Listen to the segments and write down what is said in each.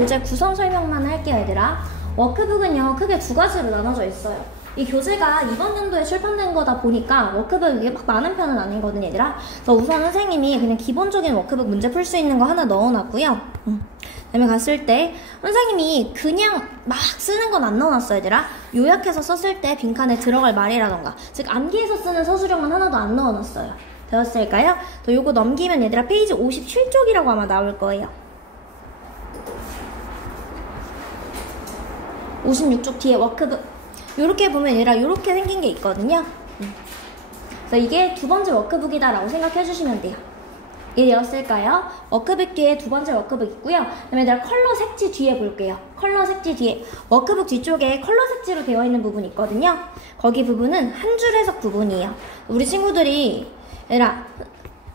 교재 구성 설명만 할게요, 얘들아. 워크북은요, 크게 두 가지로 나눠져 있어요. 이 교재가 이번 연도에 출판된 거다 보니까 워크북이 막 많은 편은 아니거든, 얘들아. 그래서 우선 선생님이 그냥 기본적인 워크북 문제 풀 수 있는 거 하나 넣어놨고요. 그다음에 갔을 때 선생님이 그냥 막 쓰는 건 안 넣어놨어, 얘들아. 요약해서 썼을 때 빈칸에 들어갈 말이라던가, 즉 암기해서 쓰는 서술형은 하나도 안 넣어놨어요. 되었을까요? 또 요거 넘기면 얘들아 페이지 57쪽이라고 아마 나올 거예요. 56쪽 뒤에 워크북 요렇게 보면 얘들아 요렇게 생긴 게 있거든요. 그래서 이게 두 번째 워크북이다 라고 생각해 주시면 돼요. 이해되었을까요? 워크북 뒤에 두 번째 워크북 있고요. 그 다음에 얘들아 컬러 색지 뒤에 볼게요. 컬러 색지 뒤에 워크북 뒤쪽에 컬러 색지로 되어 있는 부분이 있거든요. 거기 부분은 한 줄 해석 부분이에요. 우리 친구들이 얘들아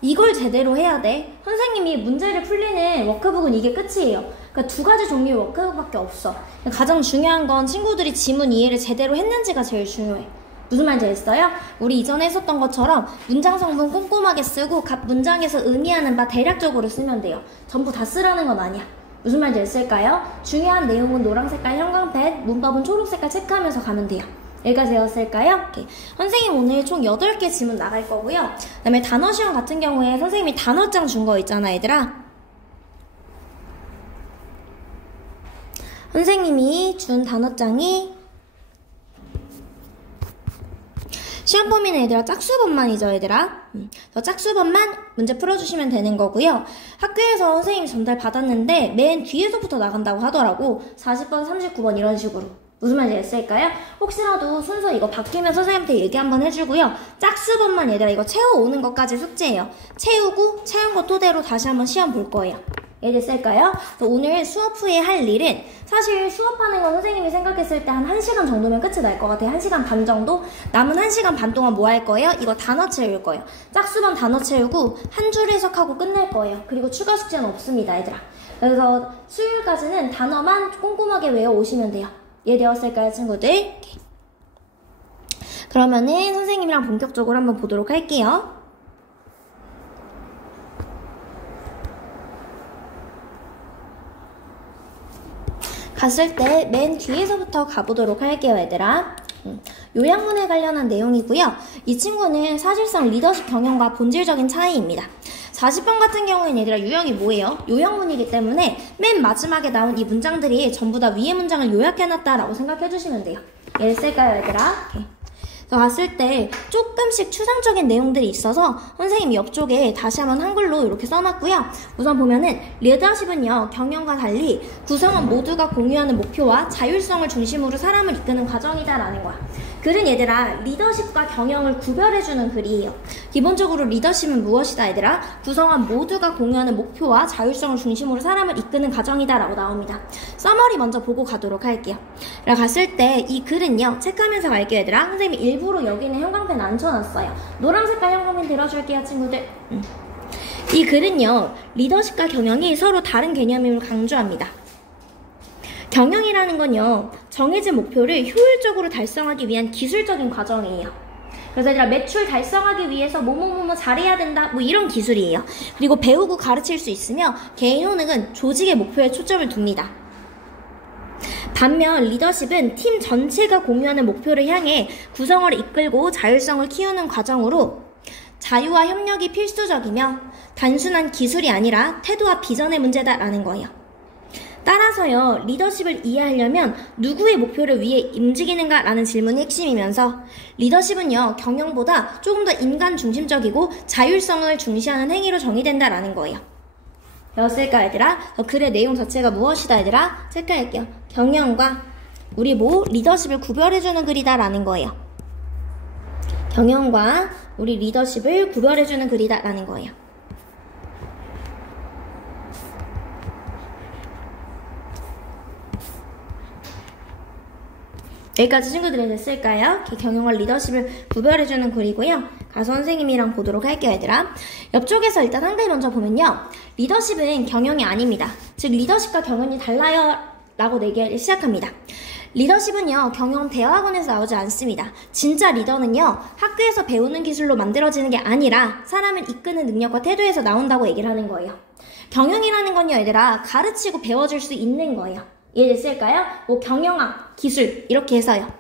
이걸 제대로 해야 돼. 선생님이 문제를 풀리는 워크북은 이게 끝이에요. 그러니까 두 가지 종류의 워크북밖에 없어. 가장 중요한 건 친구들이 지문 이해를 제대로 했는지가 제일 중요해. 무슨 말인지 알겠어요? 우리 이전에 했었던 것처럼 문장 성분 꼼꼼하게 쓰고 각 문장에서 의미하는 바 대략적으로 쓰면 돼요. 전부 다 쓰라는 건 아니야. 무슨 말인지 알겠을까요? 중요한 내용은 노란 색깔 형광펜, 문법은 초록 색깔 체크하면서 가면 돼요. 여기까지 되었을까요? 오케이. 선생님 오늘 총 8개 지문 나갈 거고요. 그 다음에 단어 시험 같은 경우에 선생님이 단어장 준 거 있잖아, 얘들아. 선생님이 준 단어장이 시험 범위는 얘들아 짝수번만이죠, 얘들아. 저 짝수번만 문제 풀어주시면 되는 거고요. 학교에서 선생님이 전달 받았는데 맨 뒤에서부터 나간다고 하더라고. 40번, 39번 이런 식으로. 무슨 말인지 알겠을까요? 혹시라도 순서 이거 바뀌면 선생님한테 얘기 한번 해주고요. 짝수번만 얘들아 이거 채워오는 것까지 숙제예요. 채우고 채운 거 토대로 다시 한번 시험 볼 거예요. 이해됐을까요? 오늘 수업 후에 할 일은 사실 수업하는 건 선생님이 생각했을 때 한 1시간 정도면 끝이 날 것 같아요. 1시간 반 정도? 남은 1시간 반 동안 뭐 할 거예요? 이거 단어 채울 거예요. 짝수번 단어 채우고 한 줄 해석하고 끝낼 거예요. 그리고 추가 숙제는 없습니다, 얘들아. 그래서 수요일까지는 단어만 꼼꼼하게 외워오시면 돼요. 이해되었을까요, 친구들? 그러면은 선생님이랑 본격적으로 한번 보도록 할게요. 갔을 때 맨 뒤에서부터 가보도록 할게요, 얘들아. 요약문에 관련한 내용이고요. 이 친구는 사실상 리더십 경영과 본질적인 차이입니다. 40번 같은 경우에는 얘들아 유형이 뭐예요? 요약문이기 때문에 맨 마지막에 나온 이 문장들이 전부 다 위의 문장을 요약해놨다라고 생각해주시면 돼요. 이해됐을까요, 얘들아? 오케이. 그래서 봤을 때 조금씩 추상적인 내용들이 있어서 선생님이 옆쪽에 다시 한번 한글로 이렇게 써놨고요. 우선 보면은 리더십은요 경영과 달리 구성원 모두가 공유하는 목표와 자율성을 중심으로 사람을 이끄는 과정이다라는 거야. 글은 얘들아 리더십과 경영을 구별해주는 글이에요. 기본적으로 리더십은 무엇이다, 얘들아? 구성원 모두가 공유하는 목표와 자율성을 중심으로 사람을 이끄는 과정이다 라고 나옵니다. 서머리 먼저 보고 가도록 할게요. 갔을 때 이 글은요 체크하면서 갈게요, 얘들아. 선생님이 일부러 여기는 형광펜 안 쳐놨어요. 노란 색깔 형광펜 들어줄게요, 친구들. 이 글은요 리더십과 경영이 서로 다른 개념임을 강조합니다. 경영이라는 건요 정해진 목표를 효율적으로 달성하기 위한 기술적인 과정이에요. 그래서 얘들아 매출 달성하기 위해서 뭐뭐뭐뭐 잘해야 된다 뭐 이런 기술이에요. 그리고 배우고 가르칠 수 있으며 개인 효능은 조직의 목표에 초점을 둡니다. 반면 리더십은 팀 전체가 공유하는 목표를 향해 구성원을 이끌고 자율성을 키우는 과정으로 자유와 협력이 필수적이며 단순한 기술이 아니라 태도와 비전의 문제다라는 거예요. 따라서요 리더십을 이해하려면 누구의 목표를 위해 움직이는가 라는 질문이 핵심이면서 리더십은요 경영보다 조금 더 인간 중심적이고 자율성을 중시하는 행위로 정의된다라는 거예요. 배웠을까, 얘들아? 글의 내용 자체가 무엇이다, 얘들아? 체크할게요. 경영과 우리 리더십을 구별해주는 글이다 라는 거예요. 경영과 우리 리더십을 구별해주는 글이다 라는 거예요. 여기까지 친구들이 됐을까요? 경영과 리더십을 구별해주는 글이고요. 가서 선생님이랑 보도록 할게요, 얘들아. 옆쪽에서 일단 한글 먼저 보면요. 리더십은 경영이 아닙니다. 즉 리더십과 경영이 달라요 라고 얘기를 시작합니다. 리더십은요 경영 대학원에서 나오지 않습니다. 진짜 리더는요 학교에서 배우는 기술로 만들어지는 게 아니라 사람을 이끄는 능력과 태도에서 나온다고 얘기를 하는 거예요. 경영이라는 건요, 얘들아, 가르치고 배워줄 수 있는 거예요. 이해됐을까요? 뭐 경영학, 기술 이렇게 해서요.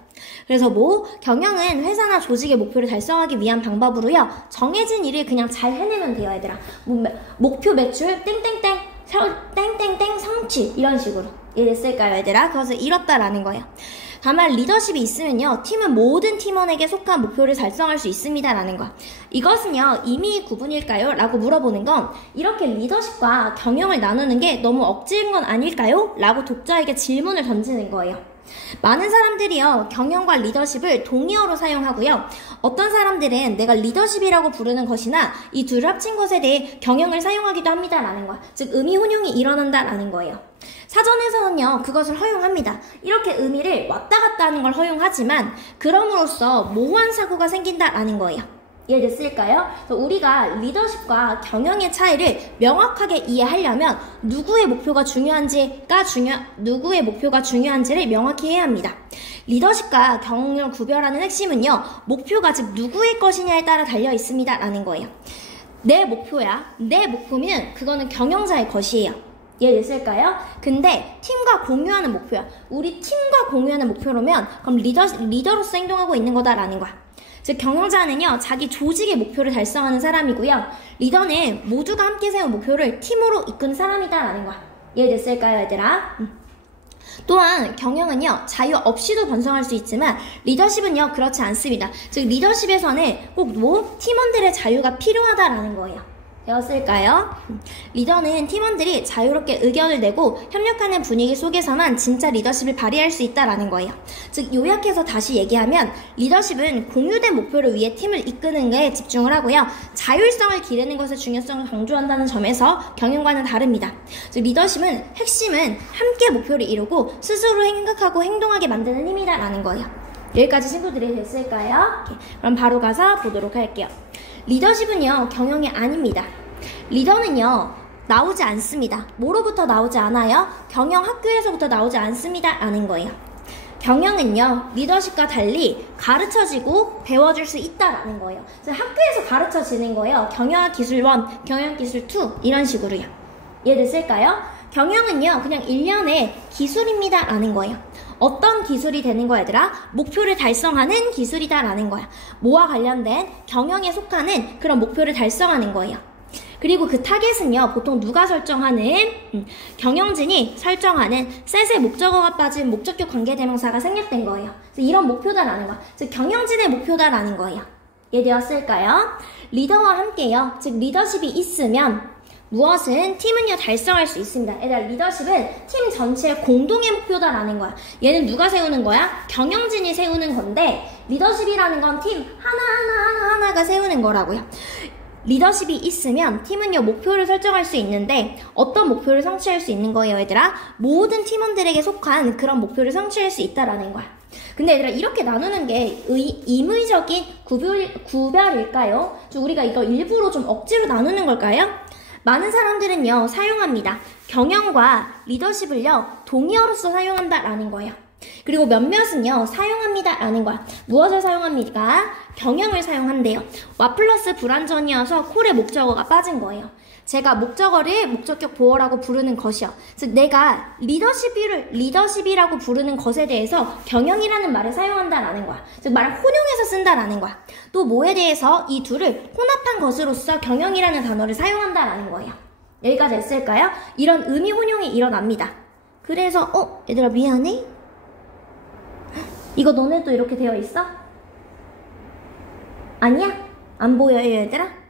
그래서 뭐 경영은 회사나 조직의 목표를 달성하기 위한 방법으로요, 정해진 일을 그냥 잘 해내면 돼요, 얘들아. 뭐, 목표 매출 땡땡땡 땡땡땡 성취 이런 식으로. 이해됐을까요, 얘들아? 그래서 이렇다라는 거예요. 다만 리더십이 있으면요, 팀은 모든 팀원에게 속한 목표를 달성할 수 있습니다 라는 거. 이것은요, 임의 구분일까요? 라고 물어보는 건 이렇게 리더십과 경영을 나누는 게 너무 억지인 건 아닐까요? 라고 독자에게 질문을 던지는 거예요. 많은 사람들이요, 경영과 리더십을 동의어로 사용하고요, 어떤 사람들은 내가 리더십이라고 부르는 것이나 이 둘을 합친 것에 대해 경영을 사용하기도 합니다 라는 거야. 즉 의미 혼용이 일어난다 라는 거예요. 사전에서는요, 그것을 허용합니다. 이렇게 의미를 왔다 갔다 하는 걸 허용하지만 그럼으로써 모호한 사고가 생긴다라는 거예요. 이해됐을까요? 그래서 우리가 리더십과 경영의 차이를 명확하게 이해하려면 누구의 목표가 중요한지를 명확히 해야 합니다. 리더십과 경영을 구별하는 핵심은요, 목표가 즉 누구의 것이냐에 따라 달려 있습니다 라는 거예요. 내 목표야. 내 목표면 그거는 경영자의 것이에요. 이해됐을까요? 근데 팀과 공유하는 목표야. 우리 팀과 공유하는 목표로면 그럼 리더로서 행동하고 있는 거다라는 거야. 즉 경영자는요, 자기 조직의 목표를 달성하는 사람이고요, 리더는 모두가 함께 세운 목표를 팀으로 이끄는 사람이다라는 거야. 이해됐을까요, 얘들아? 또한 경영은요, 자유 없이도 번성할 수 있지만 리더십은요, 그렇지 않습니다. 즉 리더십에서는 꼭 팀원들의 자유가 필요하다라는 거예요. 되었을까요? 리더는 팀원들이 자유롭게 의견을 내고 협력하는 분위기 속에서만 진짜 리더십을 발휘할 수 있다라는 거예요. 즉 요약해서 다시 얘기하면 리더십은 공유된 목표를 위해 팀을 이끄는 데 집중을 하고요, 자율성을 기르는 것의 중요성을 강조한다는 점에서 경영과는 다릅니다. 즉 리더십은 핵심은 함께 목표를 이루고 스스로 생각하고 행동하게 만드는 힘이다라는 거예요. 여기까지 친구들이 됐을까요? 그럼 바로 가서 보도록 할게요. 리더십은요, 경영이 아닙니다. 리더는요, 나오지 않습니다. 뭐로부터 나오지 않아요? 경영 학교에서부터 나오지 않습니다 라는 거예요. 경영은요, 리더십과 달리 가르쳐지고 배워줄 수 있다라는 거예요. 그래서 학교에서 가르쳐지는 거예요. 경영학 기술 1, 경영 기술 2 이런 식으로요. 이해됐을까요? 경영은요, 그냥 일련의 기술입니다 라는 거예요. 어떤 기술이 되는 거야, 얘들아? 목표를 달성하는 기술이다 라는 거야. 뭐와 관련된 경영에 속하는 그런 목표를 달성하는 거예요. 그리고 그 타겟은요, 보통 누가 설정하는? 경영진이 설정하는 셋의 목적어가 빠진 목적격 관계대명사가 생략된 거예요. 그래서 이런 목표다라는 거야. 즉 경영진의 목표다라는 거예요. 이해되었을까요? 리더와 함께요, 즉 리더십이 있으면 무엇은 팀은요 달성할 수 있습니다. 얘들아, 리더십은 팀 전체의 공동의 목표다라는 거야. 얘는 누가 세우는 거야? 경영진이 세우는 건데 리더십이라는 건 팀 하나가 세우는 거라고요. 리더십이 있으면 팀은요 목표를 설정할 수 있는데 어떤 목표를 성취할 수 있는 거예요, 얘들아? 모든 팀원들에게 속한 그런 목표를 성취할 수 있다라는 거야. 근데 얘들아, 이렇게 나누는 게 임의적인 구별일까요? 우리가 이거 일부러 좀 억지로 나누는 걸까요? 많은 사람들은요 사용합니다. 경영과 리더십을요 동의어로서 사용한다라는 거예요. 그리고 몇몇은요 사용합니다 라는 거야. 무엇을 사용합니까? 경영을 사용한대요. 와 플러스 불완전이어서 콜의 목적어가 빠진 거예요. 제가 목적어를 목적격 보어라고 부르는 것이요, 즉 내가 리더십이라고 부르는 것에 대해서 경영이라는 말을 사용한다라는 거야. 즉 말을 혼용해서 쓴다라는 거야. 또 뭐에 대해서 이 둘을 혼합한 것으로서 경영이라는 단어를 사용한다라는 거예요. 여기까지 했을까요? 이런 의미 혼용이 일어납니다. 그래서 얘들아 미안해? 이거 너네도 이렇게 되어 있어? 아니야? 안 보여요, 얘들아?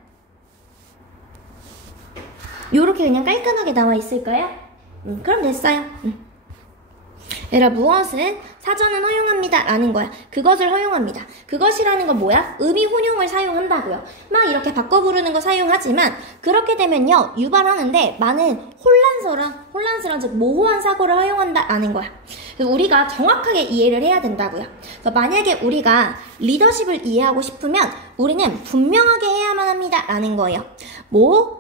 요렇게 그냥 깔끔하게 나와 있을까요? 그럼 됐어요. 얘들아, 무엇은 사전은 허용합니다 라는 거야. 그것을 허용합니다. 그것이라는 건 뭐야? 의미 혼용을 사용한다고요. 막 이렇게 바꿔 부르는 거 사용하지만 그렇게 되면요 유발하는데 많은 혼란스러운 즉 모호한 사고를 허용한다 라는 거야. 그래서 우리가 정확하게 이해를 해야 된다고요. 그래서 만약에 우리가 리더십을 이해하고 싶으면 우리는 분명하게 해야만 합니다 라는 거예요.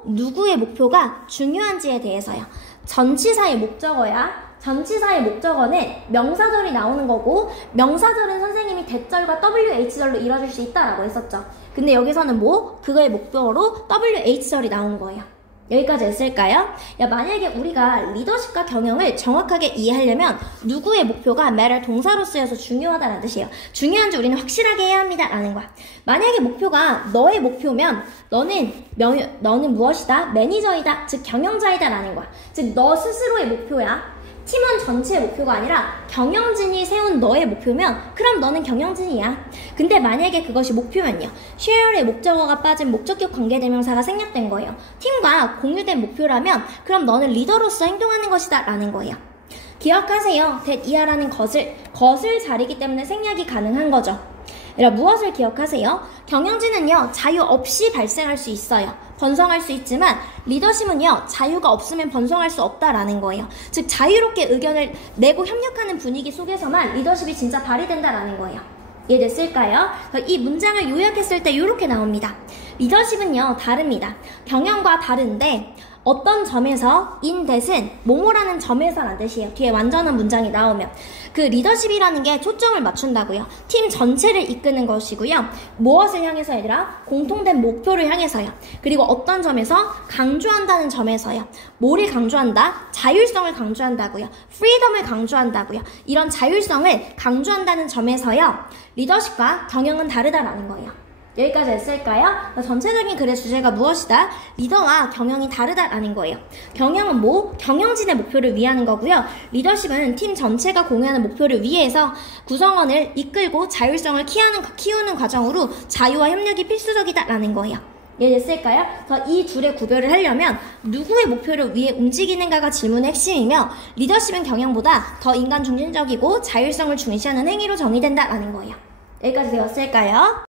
누구의 목표가 중요한지에 대해서요. 전치사의 목적어야. 전치사의 목적어는 명사절이 나오는 거고, 명사절은 선생님이 대절과 WH절로 이뤄질 수 있다라고 했었죠. 근데 여기서는 그거의 목적어로 WH절이 나온 거예요. 여기까지 했을까요? 야, 만약에 우리가 리더십과 경영을 정확하게 이해하려면 누구의 목표가 matter 동사로 쓰여서 중요하다는 뜻이에요. 중요한지 우리는 확실하게 해야 합니다 라는 거야. 만약에 목표가 너의 목표면 너는 무엇이다? 매니저이다. 즉 경영자이다 라는 거야. 즉 너 스스로의 목표야. 팀원 전체의 목표가 아니라 경영진이 세운 너의 목표면 그럼 너는 경영진이야. 근데 만약에 그것이 목표면요. share의 목적어가 빠진 목적격 관계대명사가 생략된 거예요. 팀과 공유된 목표라면 그럼 너는 리더로서 행동하는 것이다 라는 거예요. 기억하세요. that 이하라는 것을 자리기 때문에 생략이 가능한 거죠. 무엇을 기억하세요? 경영진은요, 자유 없이 발생할 수 있어요. 번성할 수 있지만 리더십은요, 자유가 없으면 번성할 수 없다라는 거예요. 즉 자유롭게 의견을 내고 협력하는 분위기 속에서만 리더십이 진짜 발휘된다라는 거예요. 이해됐을까요? 이 문장을 요약했을 때 이렇게 나옵니다. 리더십은요, 다릅니다. 경영과 다른데 어떤 점에서 in that은 뭐뭐라는 점에서라는 뜻이에요. 뒤에 완전한 문장이 나오면 그 리더십이라는 게 초점을 맞춘다고요. 팀 전체를 이끄는 것이고요. 무엇을 향해서 얘들아? 공통된 목표를 향해서요. 그리고 어떤 점에서? 강조한다는 점에서요. 뭐를 강조한다? 자율성을 강조한다고요. freedom을 강조한다고요. 이런 자율성을 강조한다는 점에서요. 리더십과 경영은 다르다라는 거예요. 여기까지 했을까요? 전체적인 글의 주제가 무엇이다? 리더와 경영이 다르다라는 거예요. 경영은 경영진의 목표를 위하는 거고요. 리더십은 팀 전체가 공유하는 목표를 위해서 구성원을 이끌고 자율성을 키우는 과정으로 자유와 협력이 필수적이다라는 거예요. 이해됐을까요? 이 둘의 구별을 하려면 누구의 목표를 위해 움직이는가가 질문의 핵심이며 리더십은 경영보다 더 인간 중심적이고 자율성을 중시하는 행위로 정의된다라는 거예요. 여기까지 되었을까요?